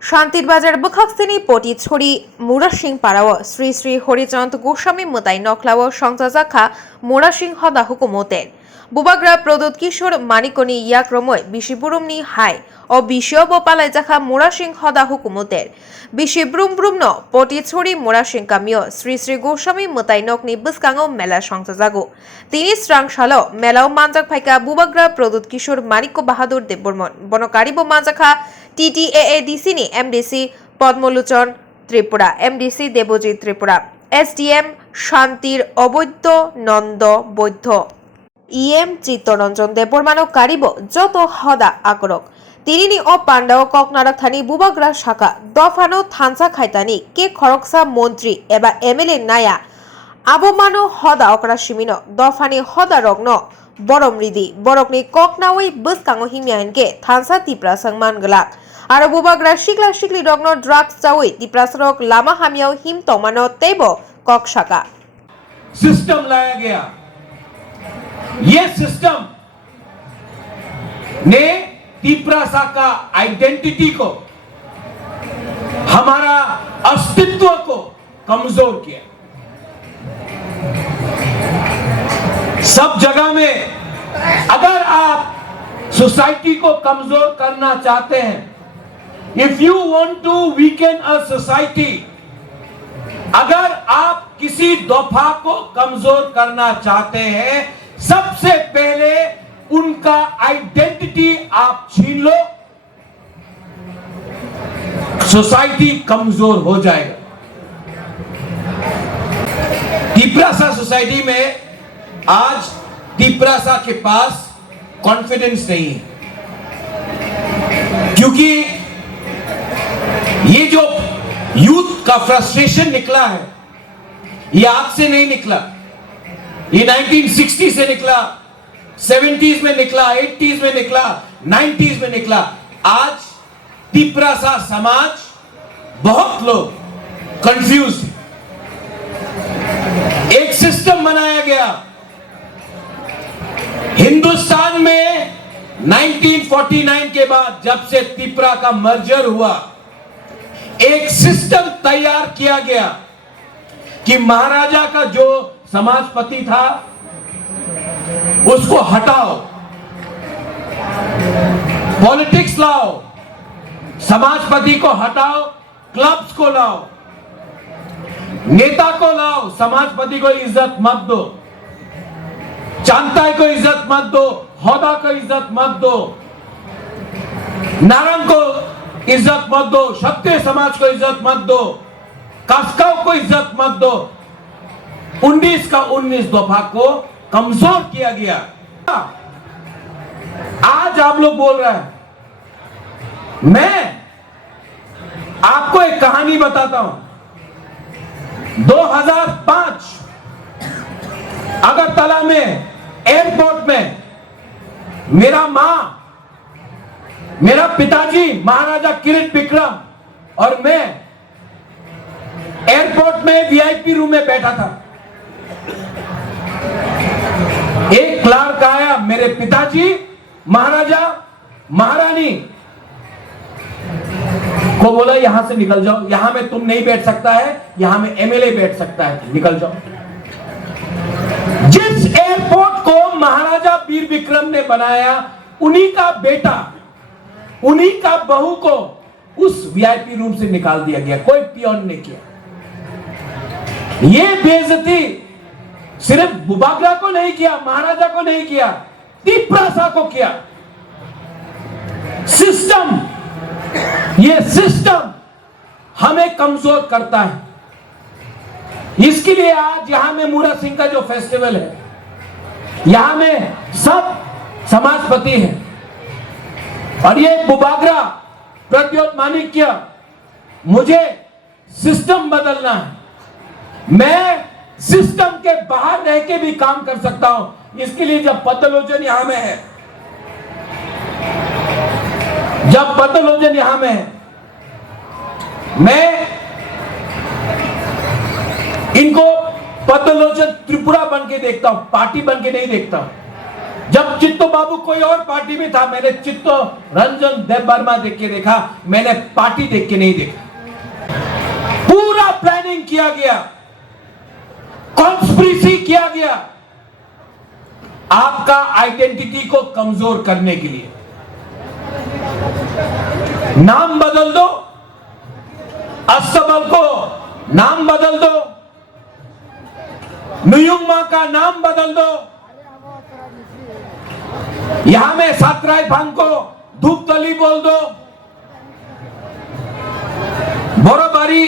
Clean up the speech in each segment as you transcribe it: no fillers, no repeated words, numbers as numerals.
शांतिर बाजार बखाक्सिनी पोटी छोड़ी मुरासिंग पाराव श्री श्री हरिचंद गोस्वामी मोताई नखलाव संजाजाखा मुरासिंह हदा हुकुमतेर बुबाग्रा प्रदोत किशोर मानिकनी याक्रमय बिशिबुरुमनी हाय और बिशियब पालाइजाखा मुरासिंह हदा हुकुमतेर बिशिब्रुम ब्रुमनो पोटी छोड़ी मुरासिंह कामियो श्री श्री गोस्वामी मोताई नकनी बसकांगो मेला संजाजागो तिनी स्रांगशालो मेलाव मानजाक फाइका बुबाग्रा प्रदोत किशोर Manikya Bahadur Debbarman बनकारिबो मानजाखा TTAADC ni MDC পদ্মলোচন ত্রিপুরা MDC দেবজিৎ ত্রিপুরা SDM শান্তির অবৈধ নন্দ বৈধ EM চিত্তরঞ্জন দেববর্মানো কারিব যত হদা আকরক তিনিনি ও পান্ডাও ককনারক থানি বুবাগ্রা শাখা দফানো থানসা খাইতানি কে খরকসা মন্ত্রী এবা MLA নায়া আবমানো হদা অকরা সিমিনো দফানি হদা রগ্ন বরমরিদি বরকনি ককনাওই বসকাঙ্গো হিমিয়ানকে থানসা তিপ্রা সংমান গলাক আর বুবাগ্রা শিকলা শিকলি রগ্ন ড্রাগস চাওই তিপ্রাসরক লামা হামিয়াও হিম তমানো তেব কক শাখা सिस्टम लाया गया। ये सिस्टम ने तिप्रासा का आइडेंटिटी को, हमारा अस्तित्व को कमजोर किया। सब जगह में अगर आप सोसाइटी को कमजोर करना चाहते हैं, if you want to weaken a society, अगर आप किसी दफा को कमजोर करना चाहते हैं, सबसे पहले उनका आइडेंटिटी आप छीन लो, सोसाइटी कमजोर हो जाएगा। तिप्रासा सोसाइटी में आज तिप्रासा के पास कॉन्फिडेंस नहीं है, क्योंकि ये जो यूथ का फ्रस्ट्रेशन निकला है, ये आज से नहीं निकला। ये 1960 से निकला, 70s में निकला, 80s में निकला, 90s में निकला। आज तिप्रासा समाज बहुत लोग कंफ्यूज है। एक सिस्टम बनाया गया हिंदुस्तान में 1949 के बाद, जब से तिप्रा का मर्जर हुआ, एक सिस्टम तैयार किया गया कि महाराजा का जो समाजपति था उसको हटाओ, पॉलिटिक्स लाओ, समाजपति को हटाओ, क्लब्स को लाओ, नेता को लाओ, समाजपति को इज्जत मत दो, चांताई को इज्जत मत दो, होदा को इज्जत मत दो, नारंग को इज्जत मत दो, क्षत्रिय समाज को इज्जत मत दो, कास्काव को इज्जत मत दो। 19 का 19 दफा को कमजोर किया गया। आज आप लोग बोल रहे हैं, मैं आपको एक कहानी बताता हूं। 2005 अगरतला में एयरपोर्ट में मेरा पिताजी महाराजा किरीट विक्रम और मैं एयरपोर्ट में VIP रूम में बैठा था। एक क्लार्क आया, मेरे पिताजी महाराजा महारानी को बोला, यहां से निकल जाओ, यहां में तुम नहीं बैठ सकता है, यहां में MLA बैठ सकता है, निकल जाओ। जिस एयरपोर्ट को महाराजा वीर विक्रम ने बनाया, उन्हीं का बेटा, उन्हीं का बहू को उस VIP रूम से निकाल दिया गया, कोई पियोन ने किया। ये बेइज्जती सिर्फ बुबाग्रा को नहीं किया, महाराजा को नहीं किया, तिप्रासा को किया। सिस्टम, ये सिस्टम हमें कमजोर करता है। इसके लिए आज यहां में मूरा सिंह का जो फेस्टिवल है, यहां में सब समाजपति हैं, और ये बुबाग्रा प्रद्योत मानिक्य, मुझे सिस्टम बदलना है। मैं सिस्टम के बाहर रह के भी काम कर सकता हूं। इसके लिए जब पद्मलोचन यहां में है, मैं इनको पद्मलोचन त्रिपुरा बन के देखता हूं, पार्टी बन के नहीं देखता हूं। जब चित्तो बाबू कोई और पार्टी में था, मैंने चित्तो रंजन देवबर्मा देख के देखा, मैंने पार्टी देख के नहीं देखा। पूरा प्लानिंग किया गया, कॉन्स्पिरेसी किया गया आपका आइडेंटिटी को कमजोर करने के लिए। नाम बदल दो, अस्तबल को नाम बदल दो, नुयुंगमा का नाम बदल दो, यहां में सातराय भांग को धूपतली बोल दो, बोराबारी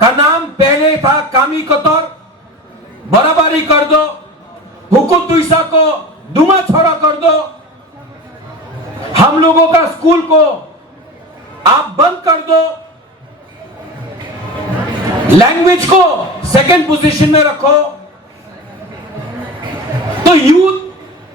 का नाम पहले था कामी कतौर, बराबरी कर दो, हुकुम तुइसा को दुमा छोड़ा कर दो, हम लोगों का स्कूल को आप बंद कर दो, लैंग्वेज को सेकंड पोजीशन में रखो, तो यूथ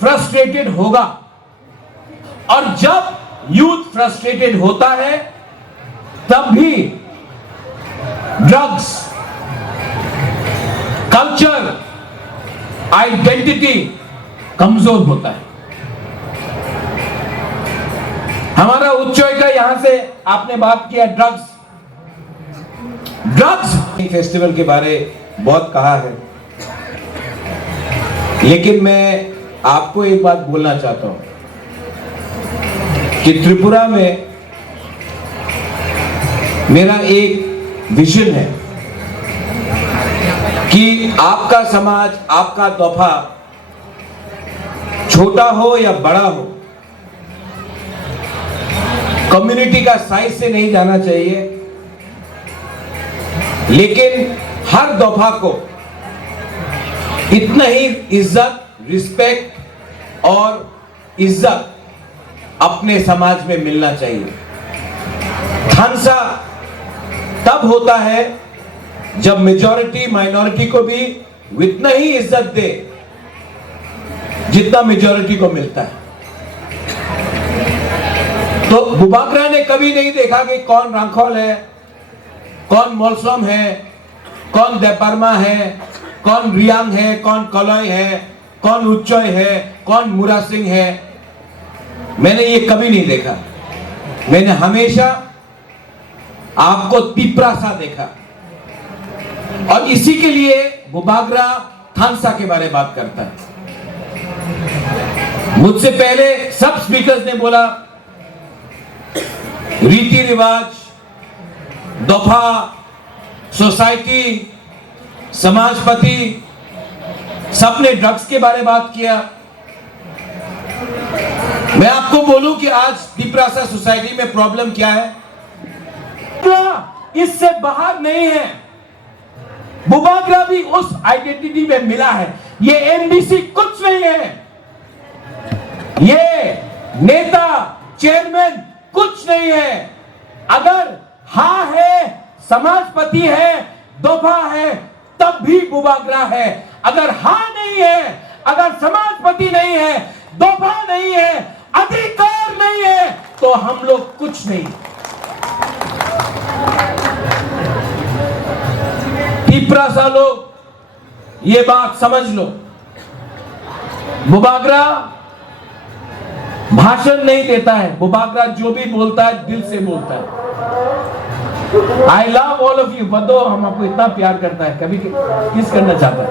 फ्रस्ट्रेटेड होगा। और जब यूथ फ्रस्ट्रेटेड होता है तब भी ड्रग्स, कल्चर, आइडेंटिटी कमजोर होता है। हमारा उच्चोय का यहां से आपने बात किया ड्रग्स फेस्टिवल के बारे बहुत कहा है, लेकिन मैं आपको एक बात बोलना चाहता हूं कि त्रिपुरा में मेरा एक विजन है कि आपका समाज, आपका दफा छोटा हो या बड़ा हो, कम्युनिटी का साइज से नहीं जाना चाहिए, लेकिन हर दफा को इतना ही इज्जत, रिस्पेक्ट और इज्जत अपने समाज में मिलना चाहिए। थानसा तब होता है जब मेजॉरिटी माइनॉरिटी को भी उतना ही इज्जत दे जितना मेजॉरिटी को मिलता है। तो बुबागरा ने कभी नहीं देखा कि कौन रांखोल है, कौन मोलसोम है, कौन देवबर्मा है, कौन रियांग है, कौन कलॉय है, कौन उच्चोय है, कौन मुरा सिंह है। मैंने ये कभी नहीं देखा। मैंने हमेशा आपको तिपरासा देखा, और इसी के लिए बुबागरा थानसा के बारे में बात करता है। मुझसे पहले सब स्पीकर्स ने बोला रीति रिवाज, दफा, सोसाइटी, समाजपति, सबने ड्रग्स के बारे में बात किया। मैं आपको बोलूं कि आज तिपरासा सोसाइटी में प्रॉब्लम क्या है, इससे बाहर नहीं है। बुबागरा भी उस आइडेंटिटी में मिला है। ये एमडीसी कुछ नहीं है, ये नेता चेयरमैन कुछ नहीं है। अगर हाँ है, समाजपति है, दफा है, तब भी बुबागरा है। अगर हाँ नहीं है, अगर समाजपति नहीं है, दफा नहीं है, अधिकार नहीं है, तो हम लोग कुछ नहीं। तिपरासा लोग ये बात समझ लो, बुबागरा भाषण नहीं देता है, बुबागरा जो भी बोलता है दिल से बोलता है। I love all of you, बदो हम आपको इतना प्यार करता है, कभी किस करना चाहता है,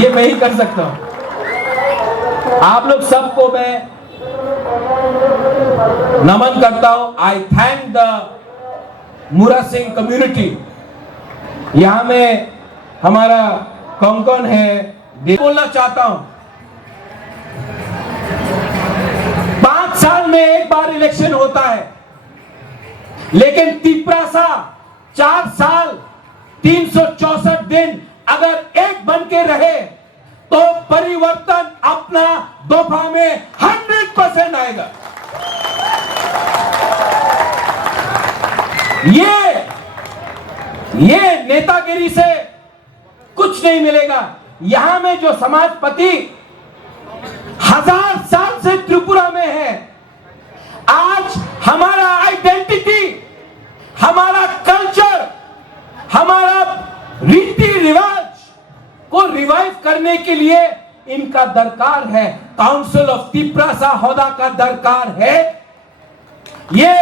ये मैं ही कर सकता हूं। आप लोग सबको मैं नमन करता हूं। आई थैंक द मुरा सिंह कम्युनिटी। यहां में हमारा कौन है बोलना चाहता हूं। 5 साल में एक बार इलेक्शन होता है, लेकिन तिपरासा 4 साल 364 दिन अगर एक बन के रहे तो परिवर्तन अपना दफा में 100% आएगा। ये नेतागिरी से कुछ नहीं मिलेगा। यहां में जो समाजपति 1000 साल से त्रिपुरा में है, आज हमारा आइडेंटिटी, हमारा कल्चर, हमारा रीति रिवाज को रिवाइव करने के लिए इनका दरकार है, काउंसिल ऑफ तिपरासा होदा का दरकार है। ये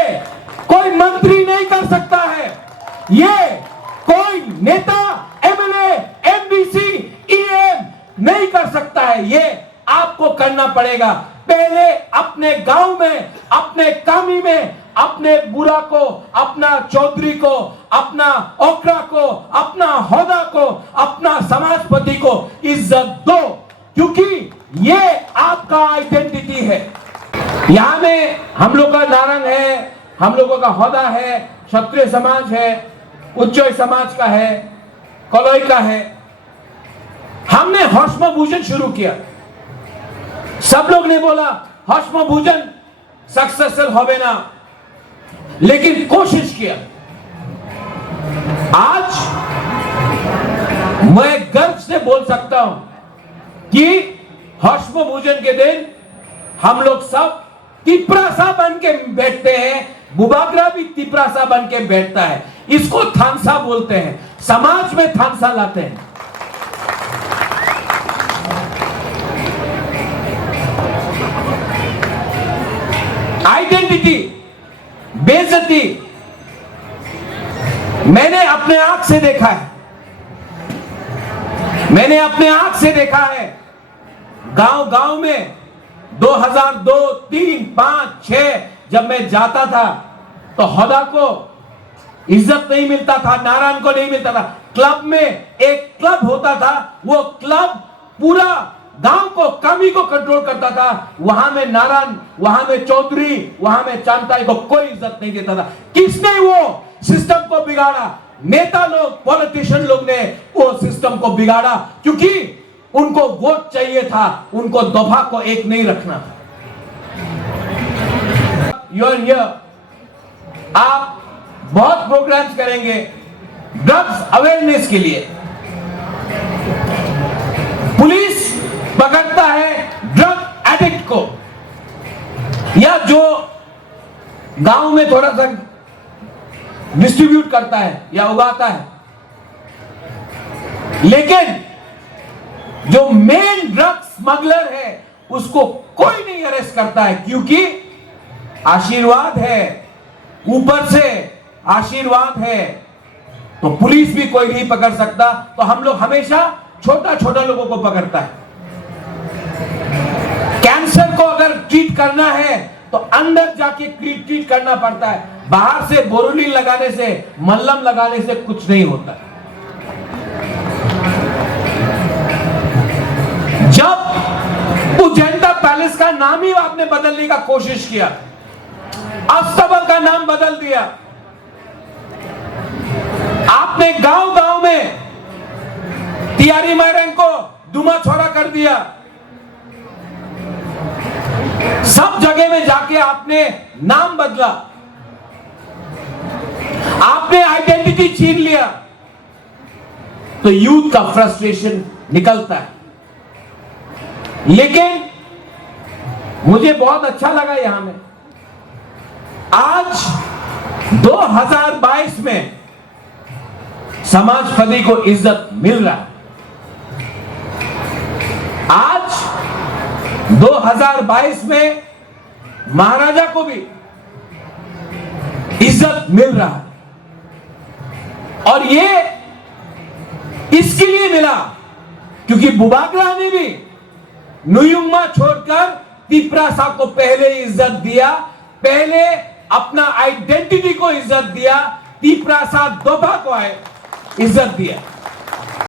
कोई मंत्री नहीं कर सकता है, ये कोई नेता, एमएलए, एमडीसी, ईएम नहीं कर सकता है। ये आपको करना पड़ेगा। पहले अपने गांव में, अपने कामी में, अपने बुरा को, अपना चौधरी को, अपना ओकरा को, अपना होदा को, अपना समाजपति को इज्जत दो, क्योंकि ये आपका आइडेंटिटी है। यहां में हम लोग का नारंग है, हम लोगों का होदा है, क्षत्रिय समाज है, उच्चोय समाज का है, कलोई का है। हमने हौष्म भोजन शुरू किया। सब लोग ने बोला हौष्म भोजन सक्सेसफुल होवे ना, लेकिन कोशिश किया। आज मैं गर्व से बोल सकता हूं कि हौष्म भोजन के दिन हम लोग सब तिपरासा बन के बैठते हैं। बुबागरा भी तिपरासा बन के बैठता है। इसको थानसा बोलते हैं, समाज में थानसा लाते हैं। आइडेंटिटी, बेइज्जती मैंने अपने आंख से देखा है। मैंने अपने आंख से देखा है। गांव गांव में 2002, 3, 5, 6 जब मैं जाता था तो होदा को इज्जत नहीं मिलता था, नारायण को नहीं मिलता था। क्लब में एक क्लब होता था, वो क्लब पूरा गांव को, कमी को कंट्रोल करता था। वहां में नारायण, वहां में चौधरी, वहां में चांताई को कोई इज्जत नहीं देता था। किसने वो सिस्टम को बिगाड़ा? नेता लोग, पॉलिटिशियन लोग ने वो सिस्टम को बिगाड़ा, क्योंकि उनको वोट चाहिए था, उनको दफा को एक नहीं रखना था। आप बहुत प्रोग्राम्स करेंगे ड्रग्स अवेयरनेस के लिए। पुलिस पकड़ता है ड्रग एडिक्ट को, या जो गांव में थोड़ा सा डिस्ट्रीब्यूट करता है या उगाता है, लेकिन जो मेन ड्रग स्मगलर है उसको कोई नहीं अरेस्ट करता है, क्योंकि आशीर्वाद है, ऊपर से आशीर्वाद है, तो पुलिस भी कोई नहीं पकड़ सकता। तो हम लोग हमेशा छोटा छोटा लोगों को पकड़ता है। कैंसर को अगर ट्रीट करना है तो अंदर जाके ट्रीट करना पड़ता है। बाहर से बोरोलिन लगाने से, मल्लम लगाने से कुछ नहीं होता। जब उजैंता पैलेस का नाम ही आपने बदलने का कोशिश किया, अस्तबल का नाम बदल दिया, आपने गांव गांव में तियारी मैरंग को दुमा छोड़ा कर दिया, सब जगह में जाके आपने नाम बदला, आपने आइडेंटिटी छीन लिया, तो यूथ का फ्रस्ट्रेशन निकलता है। लेकिन मुझे बहुत अच्छा लगा यहां में आज 2022 में समाजपति को इज्जत मिल रहा है। आज 2022 में महाराजा को भी इज्जत मिल रहा है, और ये इसके लिए मिला क्योंकि बुबागरा ने भी नुयुम्मा छोड़कर तिपरासा को पहले इज्जत दिया, पहले अपना आइडेंटिटी को इज्जत दिया, तिपरासा दोबा को इज्जत दिया।